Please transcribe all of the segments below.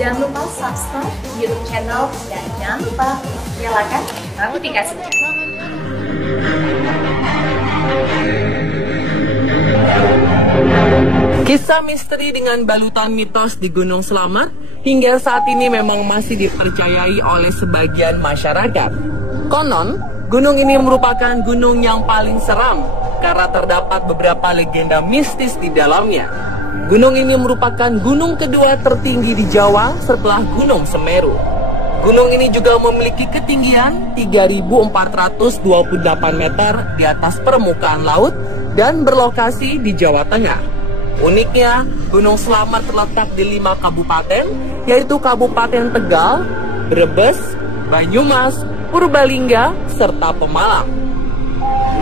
Jangan lupa subscribe YouTube channel dan jangan lupa nyalakan notifikasinya. Kisah misteri dengan balutan mitos di Gunung Slamet hingga saat ini memang masih dipercayai oleh sebagian masyarakat. Konon, gunung ini merupakan gunung yang paling seram karena terdapat beberapa legenda mistis di dalamnya. Gunung ini merupakan gunung kedua tertinggi di Jawa setelah Gunung Semeru. Gunung ini juga memiliki ketinggian 3.428 meter di atas permukaan laut dan berlokasi di Jawa Tengah. Uniknya, Gunung Slamet terletak di 5 kabupaten, yaitu Kabupaten Tegal, Brebes, Banyumas, Purbalingga, serta Pemalang.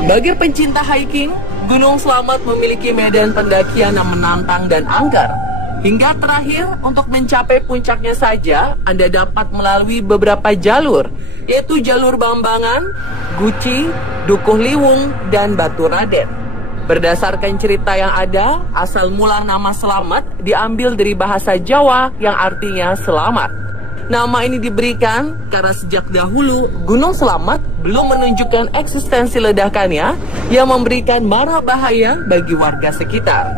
Bagi pencinta hiking, Gunung Slamet memiliki medan pendakian yang menantang dan angker. Hingga terakhir, untuk mencapai puncaknya saja, Anda dapat melalui beberapa jalur, yaitu jalur Bambangan, Guci, Dukuh Liwung, dan Batu Raden. Berdasarkan cerita yang ada, asal mula nama Slamet diambil dari bahasa Jawa yang artinya selamat. Nama ini diberikan karena sejak dahulu Gunung Slamet belum menunjukkan eksistensi ledakannya yang memberikan mara bahaya bagi warga sekitar.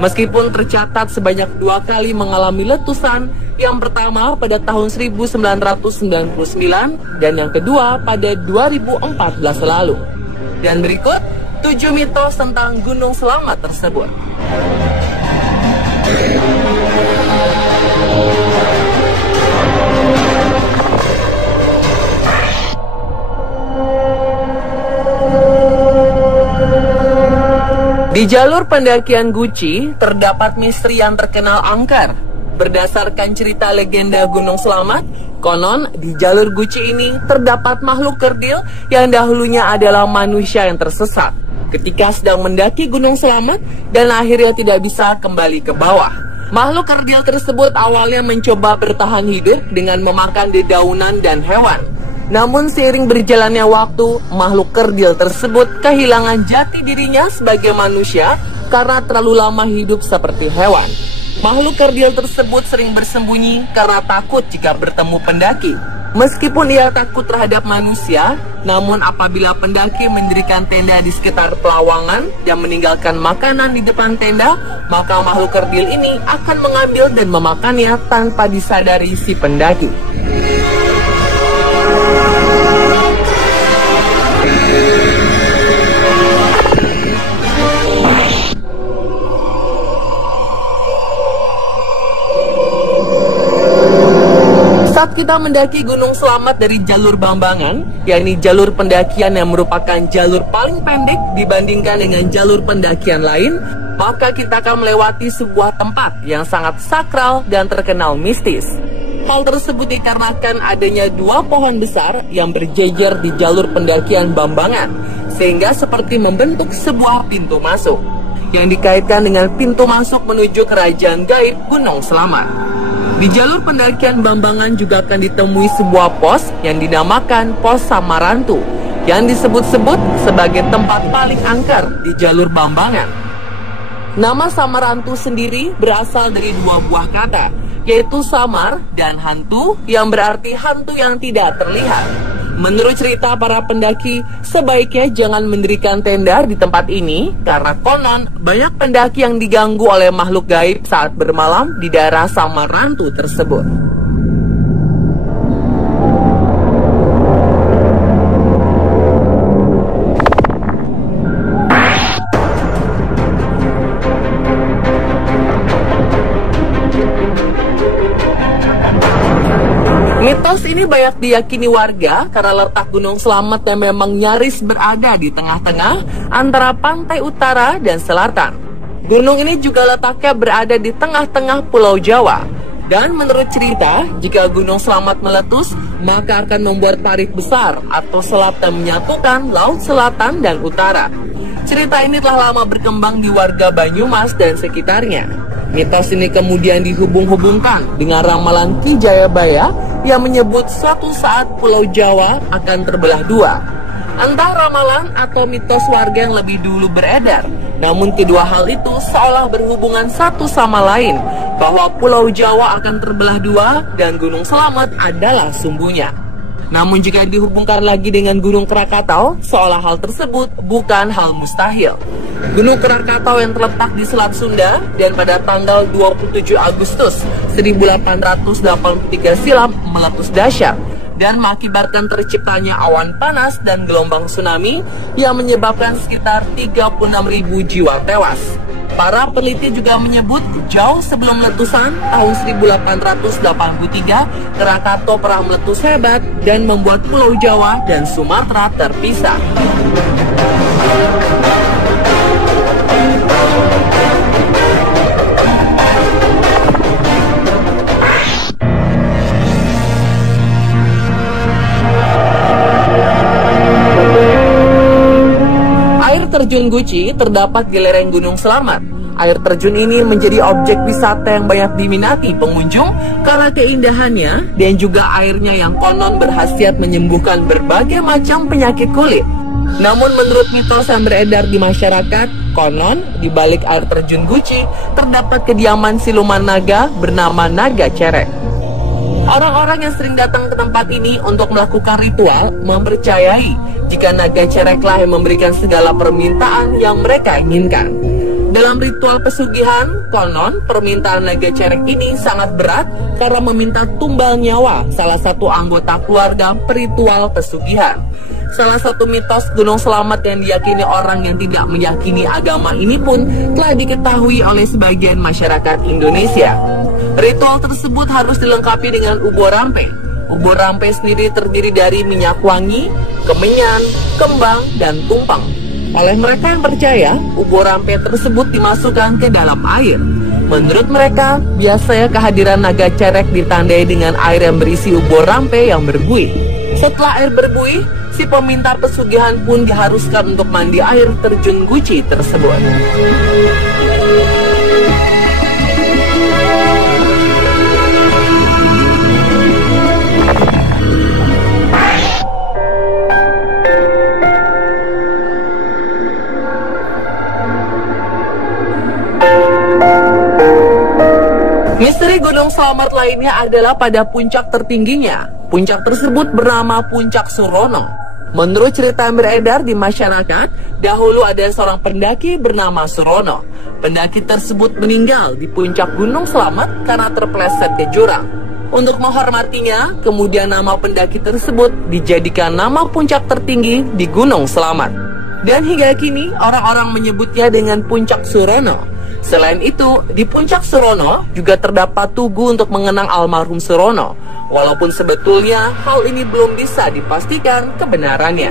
Meskipun tercatat sebanyak 2 kali mengalami letusan, yang pertama pada tahun 1999 dan yang kedua pada 2014 lalu. Dan berikut 7 mitos tentang Gunung Slamet tersebut. Di jalur pendakian Guci terdapat misteri yang terkenal angker. Berdasarkan cerita legenda Gunung Slamet, konon di jalur Guci ini terdapat makhluk kerdil yang dahulunya adalah manusia yang tersesat ketika sedang mendaki Gunung Slamet dan akhirnya tidak bisa kembali ke bawah. Makhluk kerdil tersebut awalnya mencoba bertahan hidup dengan memakan dedaunan dan hewan. Namun seiring berjalannya waktu, makhluk kerdil tersebut kehilangan jati dirinya sebagai manusia karena terlalu lama hidup seperti hewan. Makhluk kerdil tersebut sering bersembunyi karena takut jika bertemu pendaki. Meskipun ia takut terhadap manusia, namun apabila pendaki mendirikan tenda di sekitar pelawangan dan meninggalkan makanan di depan tenda, maka makhluk kerdil ini akan mengambil dan memakannya tanpa disadari si pendaki. Saat kita mendaki Gunung Slamet dari jalur Bambangan, yakni jalur pendakian yang merupakan jalur paling pendek dibandingkan dengan jalur pendakian lain, maka kita akan melewati sebuah tempat yang sangat sakral dan terkenal mistis. Hal tersebut dikarenakan adanya 2 pohon besar yang berjejer di jalur pendakian Bambangan, sehingga seperti membentuk sebuah pintu masuk, yang dikaitkan dengan pintu masuk menuju kerajaan gaib Gunung Slamet. Di jalur pendakian Bambangan juga akan ditemui sebuah pos yang dinamakan Pos Samarantu, yang disebut-sebut sebagai tempat paling angker di jalur Bambangan. Nama Samarantu sendiri berasal dari 2 buah kata, yaitu samar dan hantu, yang berarti hantu yang tidak terlihat. Menurut cerita para pendaki, sebaiknya jangan mendirikan tenda di tempat ini karena konon banyak pendaki yang diganggu oleh makhluk gaib saat bermalam di daerah Samarantu tersebut. Mitos ini banyak diyakini warga karena letak Gunung Slamet yang memang nyaris berada di tengah-tengah antara pantai utara dan selatan. Gunung ini juga letaknya berada di tengah-tengah Pulau Jawa. Dan menurut cerita, jika Gunung Slamet meletus, maka akan membuat parit besar atau selat yang menyatukan laut selatan dan utara. Cerita ini telah lama berkembang di warga Banyumas dan sekitarnya. Mitos ini kemudian dihubung-hubungkan dengan ramalan Ki Jayabaya yang menyebut suatu saat Pulau Jawa akan terbelah 2. Entah ramalan atau mitos warga yang lebih dulu beredar, Namun kedua hal itu seolah berhubungan satu sama lain, bahwa Pulau Jawa akan terbelah dua dan Gunung Slamet adalah sumbunya. Namun jika dihubungkan lagi dengan Gunung Krakatau, seolah hal tersebut bukan hal mustahil. Gunung Krakatau yang terletak di Selat Sunda dan pada tanggal 27 Agustus 1883 silam meletus dahsyat dan mengakibatkan terciptanya awan panas dan gelombang tsunami yang menyebabkan sekitar 36.000 jiwa tewas. Para peneliti juga menyebut jauh sebelum letusan tahun 1883, Krakatau pernah meletus hebat dan membuat Pulau Jawa dan Sumatera terpisah. Air terjun Guci terdapat di lereng Gunung Slamet. Air terjun ini menjadi objek wisata yang banyak diminati pengunjung karena keindahannya dan juga airnya yang konon berkhasiat menyembuhkan berbagai macam penyakit kulit. Namun menurut mitos yang beredar di masyarakat, konon di balik air terjun Guci terdapat kediaman siluman naga bernama Naga Cerek. Orang-orang yang sering datang ke tempat ini untuk melakukan ritual mempercayai jika Naga Cereklah yang memberikan segala permintaan yang mereka inginkan. Dalam ritual pesugihan, konon permintaan Naga Cerek ini sangat berat karena meminta tumbal nyawa salah satu anggota keluarga peritual pesugihan. Salah satu mitos Gunung Slamet yang diyakini orang yang tidak meyakini agama ini pun telah diketahui oleh sebagian masyarakat Indonesia. Ritual tersebut harus dilengkapi dengan ubo rampe. Ubo rampe sendiri terdiri dari minyak wangi, kemenyan, kembang, dan tumpeng. Oleh mereka yang percaya, ubo rampe tersebut dimasukkan ke dalam air. Menurut mereka, biasanya kehadiran Naga Cerek ditandai dengan air yang berisi ubo rampe yang berbuih. Setelah air berbuih, si peminta pesugihan pun diharuskan untuk mandi air terjun Guci tersebut. Misteri Gunung Slamet lainnya adalah pada puncak tertingginya. Puncak tersebut bernama Puncak Surono. Menurut cerita yang beredar di masyarakat, dahulu ada seorang pendaki bernama Surono. Pendaki tersebut meninggal di puncak Gunung Slamet karena terpeleset ke jurang. Untuk menghormatinya, kemudian nama pendaki tersebut dijadikan nama puncak tertinggi di Gunung Slamet. Dan hingga kini, orang-orang menyebutnya dengan Puncak Surono. Selain itu, di Puncak Surono juga terdapat tugu untuk mengenang almarhum Surono. Walaupun sebetulnya hal ini belum bisa dipastikan kebenarannya.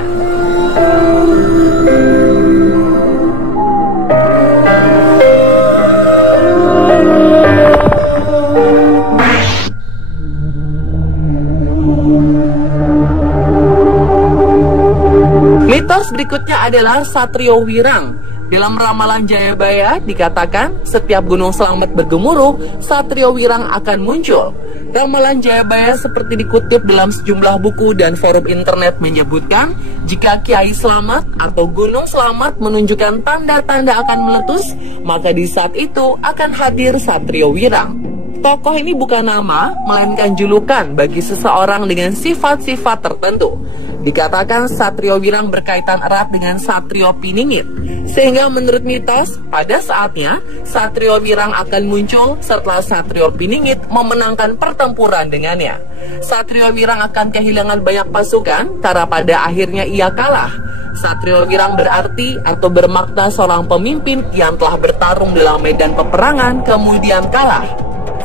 Mitos berikutnya adalah Satrio Wirang. Dalam ramalan Jayabaya dikatakan setiap Gunung Slamet bergemuruh, Satrio Wirang akan muncul. Ramalan Jayabaya seperti dikutip dalam sejumlah buku dan forum internet menyebutkan jika Kiai Slamet atau Gunung Slamet menunjukkan tanda-tanda akan meletus, maka di saat itu akan hadir Satrio Wirang. Tokoh ini bukan nama, melainkan julukan bagi seseorang dengan sifat-sifat tertentu. Dikatakan Satrio Wirang berkaitan erat dengan Satrio Piningit, sehingga menurut mitos, pada saatnya Satrio Wirang akan muncul setelah Satrio Piningit memenangkan pertempuran dengannya. Satrio Wirang akan kehilangan banyak pasukan karena pada akhirnya ia kalah. Satrio Wirang berarti atau bermakna seorang pemimpin yang telah bertarung dalam medan peperangan kemudian kalah.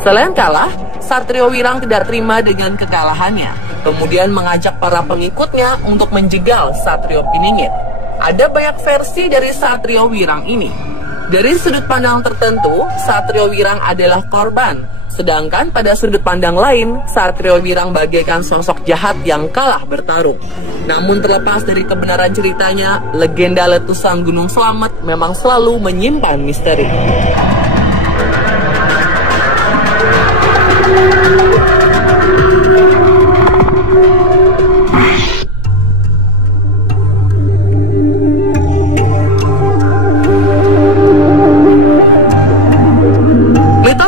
Selain kalah, Satrio Wirang tidak terima dengan kekalahannya, kemudian mengajak para pengikutnya untuk menjegal Satrio Piningit. Ada banyak versi dari Satrio Wirang ini. Dari sudut pandang tertentu, Satrio Wirang adalah korban, sedangkan pada sudut pandang lain, Satrio Wirang bagaikan sosok jahat yang kalah bertarung. Namun terlepas dari kebenaran ceritanya, legenda letusan Gunung Slamet memang selalu menyimpan misteri.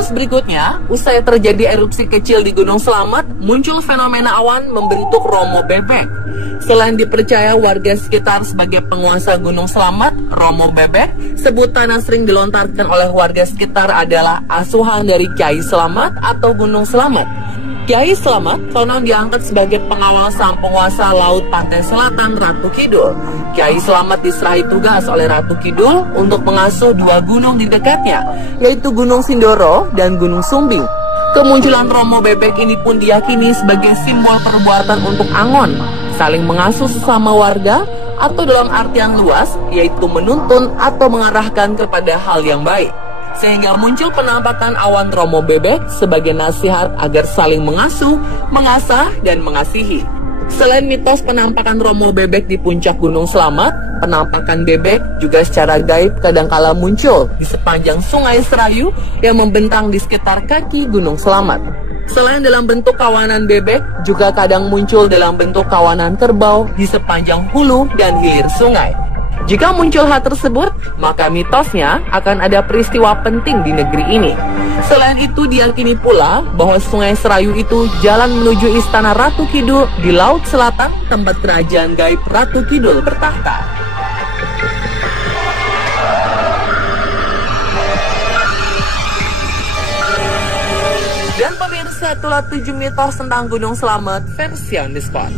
Mitos berikutnya, usai terjadi erupsi kecil di Gunung Slamet, muncul fenomena awan membentuk Romo Bebek. Selain dipercaya warga sekitar sebagai penguasa Gunung Slamet, Romo Bebek, sebutan yang sering dilontarkan oleh warga sekitar adalah asuhan dari Kyai Slamet atau Gunung Slamet. Kyai Slamet konon diangkat sebagai pengawal sang penguasa laut pantai selatan Ratu Kidul. Kyai Slamet diserahi tugas oleh Ratu Kidul untuk mengasuh dua gunung di dekatnya, yaitu Gunung Sindoro dan Gunung Sumbing. Kemunculan Romo Bebek ini pun diyakini sebagai simbol perbuatan untuk angon, saling mengasuh sesama warga, atau dalam arti yang luas, yaitu menuntun atau mengarahkan kepada hal yang baik. Sehingga muncul penampakan awan Romo Bebek sebagai nasihat agar saling mengasuh, mengasah, dan mengasihi. Selain mitos penampakan Romo Bebek di puncak Gunung Slamet, penampakan bebek juga secara gaib kadangkala muncul di sepanjang Sungai Serayu yang membentang di sekitar kaki Gunung Slamet. Selain dalam bentuk kawanan bebek, juga kadang muncul dalam bentuk kawanan kerbau di sepanjang hulu dan hilir sungai. Jika muncul hal tersebut, maka mitosnya akan ada peristiwa penting di negeri ini. Selain itu, diyakini pula bahwa Sungai Serayu itu jalan menuju istana Ratu Kidul di Laut Selatan, tempat kerajaan gaib Ratu Kidul bertahta. Dan pemirsa, itulah 7 mitos tentang Gunung Slamet versi On The Spot.